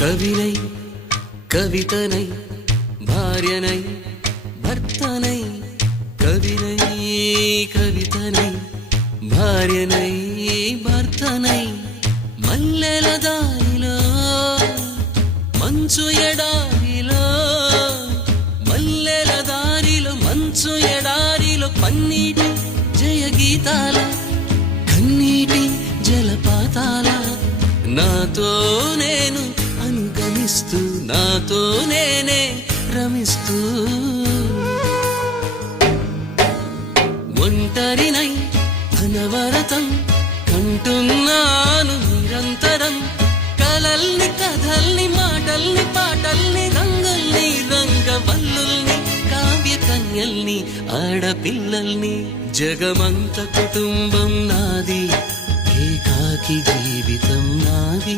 కవినై కవితనై భార్యనై భర్తనై కవినై కవితనై భార్యనై భర్తనై మల్లెల దారిలో మంచు ఎడారిలో మల్లెల దారిలో మంచు ఎడారిలో పన్నీటి జయ గీతాల కన్నీటి జలపాతాల నాతో నేను అనుగమిస్తూ నాతో నేనే రమిస్తూ ఒంటరినై అనవరతం కంటున్నాను నిరంతరం కలల్ని కథల్ని మాటల్ని పాటల్ని రంగుల్ని రంగవల్లుల్ని కావ్య కన్యల్ని ఆడపిల్లల్ని జగమంత కుటుంబం నాది ఏకాకి జీవితం నాది